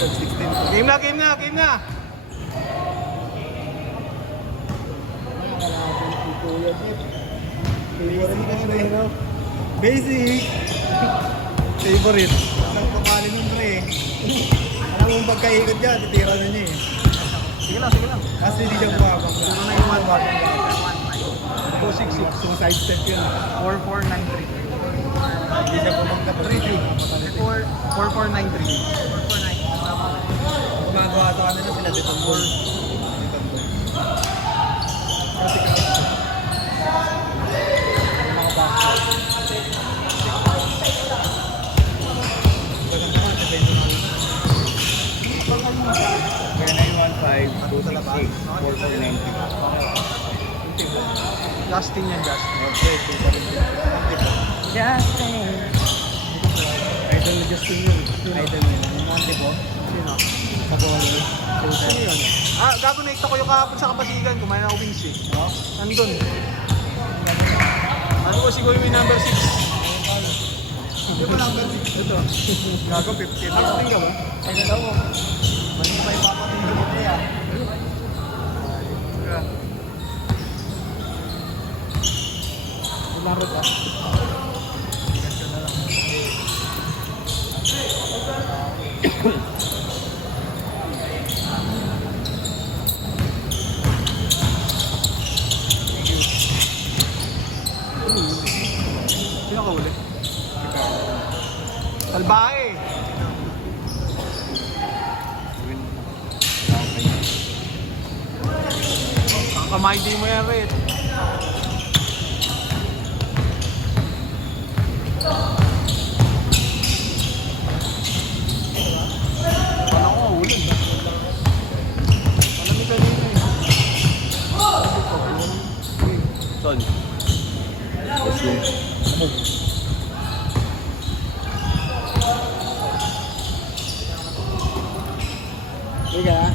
Game na, game na, game na. Basic. Favorite. Ang kumalin yung pre. Alam mo pagkaikot dyan, titira na niya eh. Sige lang, sige lang. Kasi hindi siya buwabang. Sino na yung 266. So side step yun. 4493. Hindi siya pumagkat 3-3. 4493. Gumagawa ito kanila sila dito. 4. Kasi Justin yan, Justin. Justin. Idol na Justin yun. Idol yun. Monte po. Sino? Pagawali. Sino yun? Ah, gago na ko yung kahapon sa Kapasigan. Kumain ako wings eh. Nandun. Ano ko siguro yung number 6? Hindi mo lang ganun. Ito. Gago, 50. Nakating ka ba? Ay, ganda mo. Mali mo pa yung papatingin mo pre ah. Laro ka. Sino ka ulit? Salbahe! Ang kamay di mo yan, Red. Paano ko ulit? Alam mo kanina eh. Son. Liga.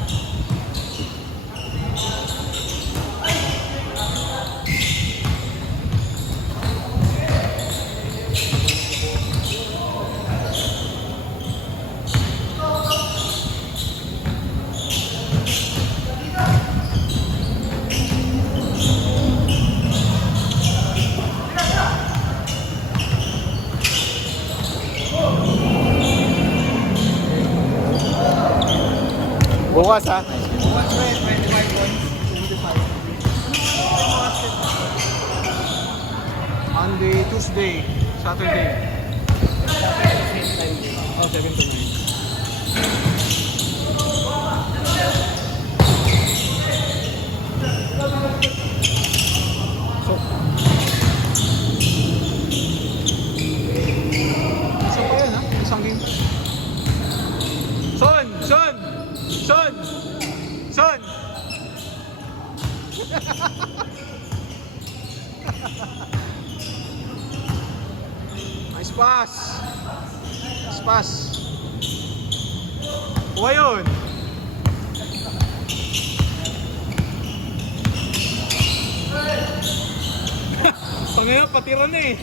Bukas ha? Bukas pre, 25 points. 25. Monday, Tuesday, Saturday. Oh, 7 to 9. Isa pa yan ha? Isang game. Son! Son! Son! Son! Nice pass! Nice pass! Kuha yun! So ngayon, patira na eh.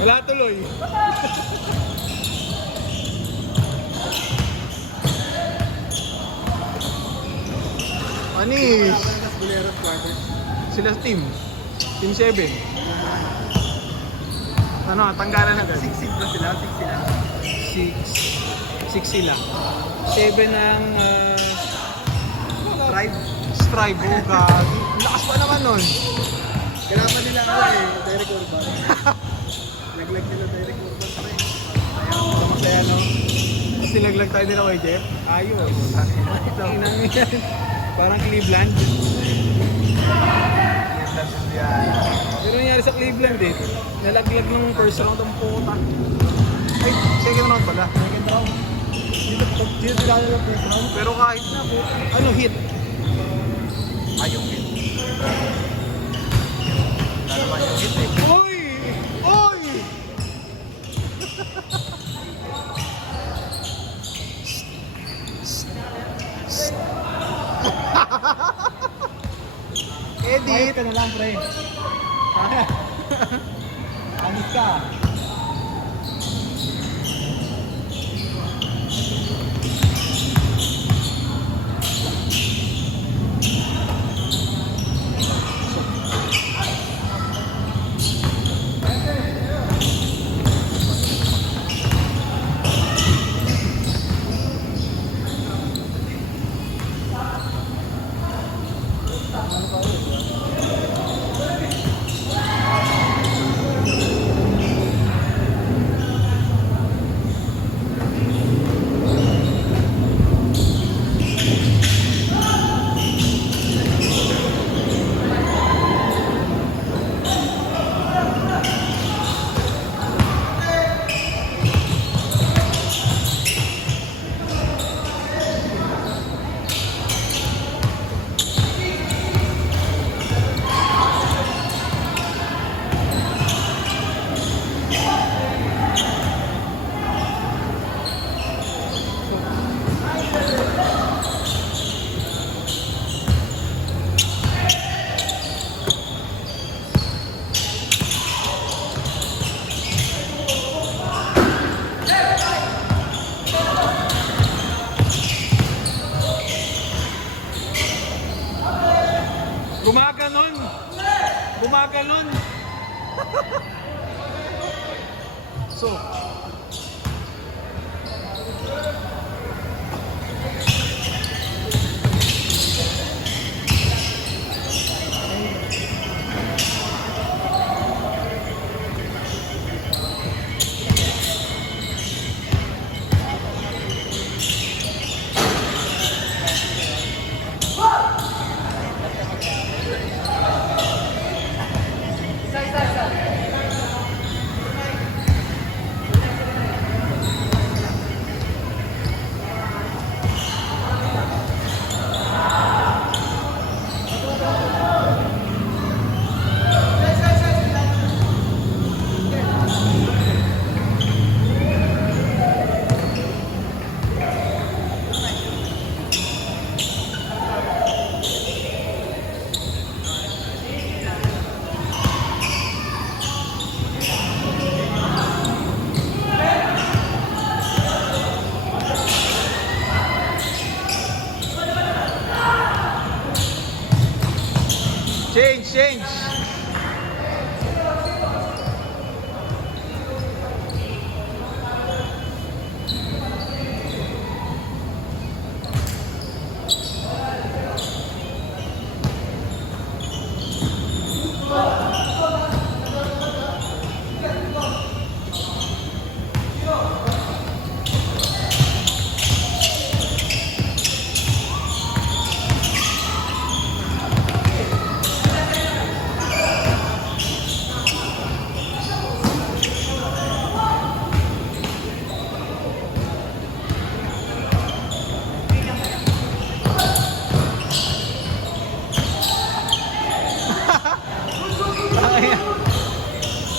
Wala tuloy. Anis! Sila team. Team 7. Ano, tanggalan na agad. 6 sila, 6 sila. 6 sila. 7 ang Strive. Strive. Oh, gagi. Ang lakas pa naman nun. Kailangan nila ako eh, Derek Urban. Nag-like nila Derek Urban pa rin. Kaya masaya no? Sinaglag tayo nila kay Jeff. Ayos. Inang yan. Parang Cleveland. Pero nangyari sa Cleveland eh. Nalaglag ng first round ang puta. Ay, second round pala. Second round. Dito sila nila first round. Pero kahit na po, ano hit? Ayong hit. Lalaman yung hit eh. Oy! Oy! Edit ka na lang pre. Anis ka. Gumaganon. Gumaganon. So, change.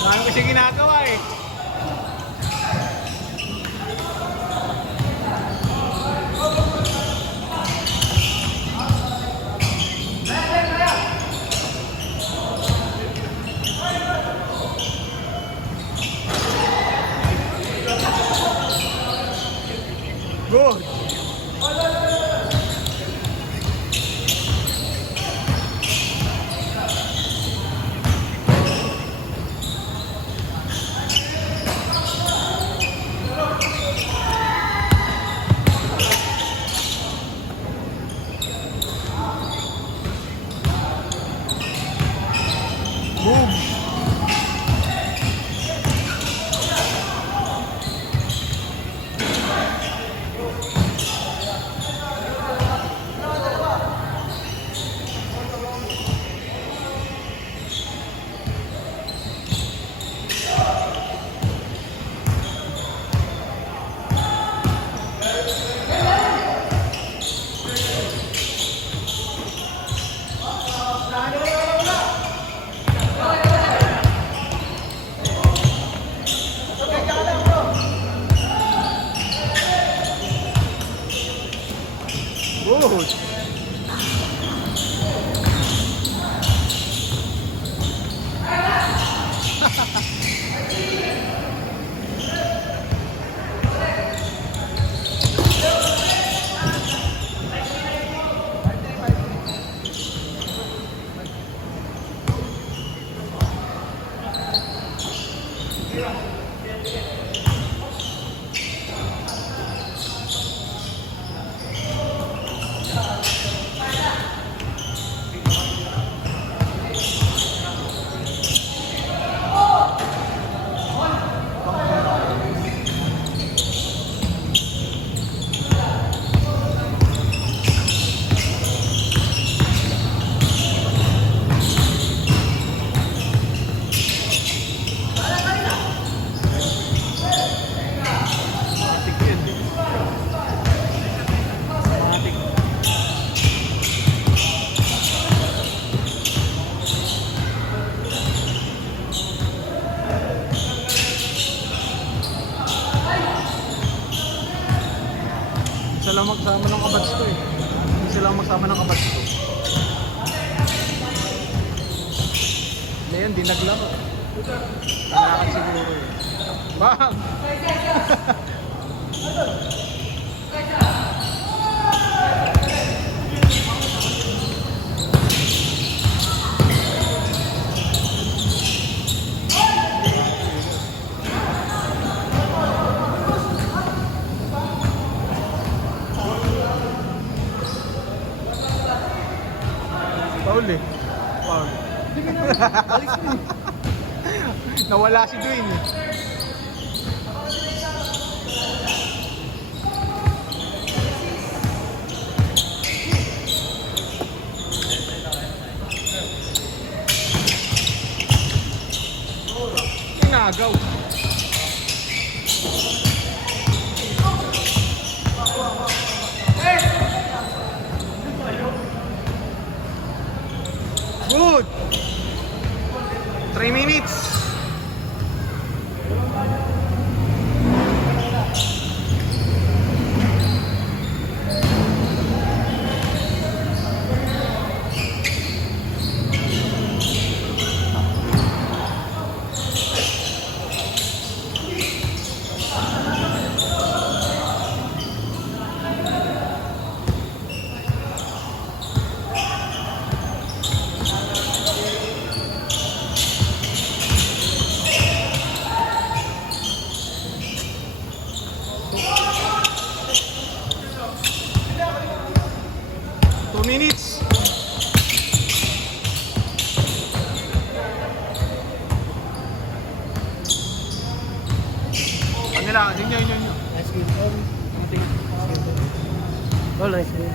Marami ko siya ginagawa eh. Good. Move. Good. Sila magsama ng kabats ko eh. Hindi sila magsama ng kabats ko. Ngayon, di naglaro. Nakakad siguro eh. Bang! Paul. Nawala si Dwayne eh. Inagaw. Good. 3 minutes. Minutes. Ano lang, yun. Nice game. Oh, nice game.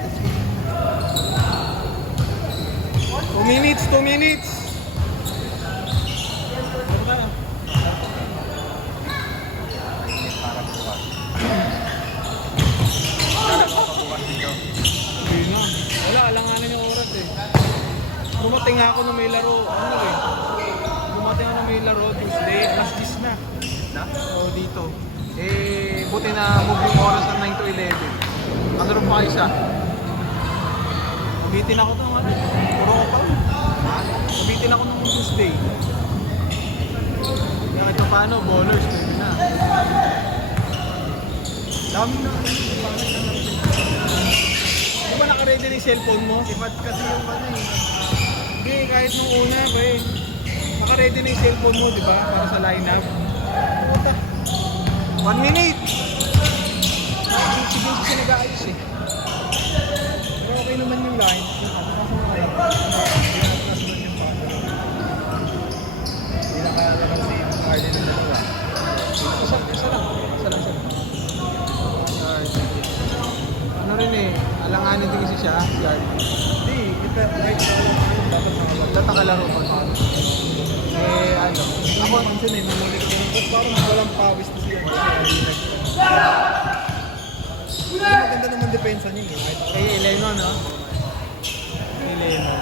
2 minutes. Hindi na. Wala, alanganan yung oras eh. Dumating ako na may laro. Dumating ako na may laro Tuesday, last kiss na. Oo, dito. Eh, buti na move yung oras ng 9 to 11. Ano rin pa isa? Nabitin ako ng ano, puro ko pa. Nabitin ako ng Tuesday. Kaya kahit pa paano, ballers, pwede na. Dami na. Di ba naka-ready na yung cellphone mo? Ibat kasi yung ano eh. Hindi, kahit nung una ba eh. Naka-ready na yung cellphone mo, di ba? Para sa lineup. Puta. 1 minute! Sige, kasi nag-aayos eh. Pero okay naman yung line. Hindi na kaya naman si Harden na dalawa. Isa lang. Ano rin eh, alanganin din kasi siya, guard. Hindi, kita right dapat nakalaro. Dapat nakalaro pa. Eh, ano, Ako mansin eh, namulit ka ng tapos parang walang pawis na siya. Maganda naman depensa niya eh. eh, Eleno, no? Eleno.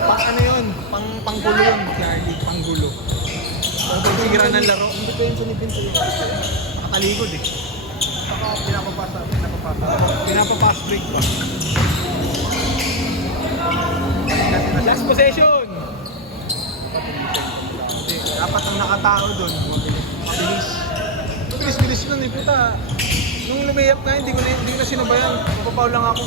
Pang ano yun? Panggulo yun, Charlie, panggulo. Pagkira ng laro, Ang depensa ni Vince yun. nakataligod eh. Saka pinapapasa. Pinapapass break pa. Last possession! Hindi, dapat ang nakatao doon. Mabilis. Bilis-bilis nun eh, puta. Nung lumayap ka, hindi ko na sinabayan. Mapapaw lang ako.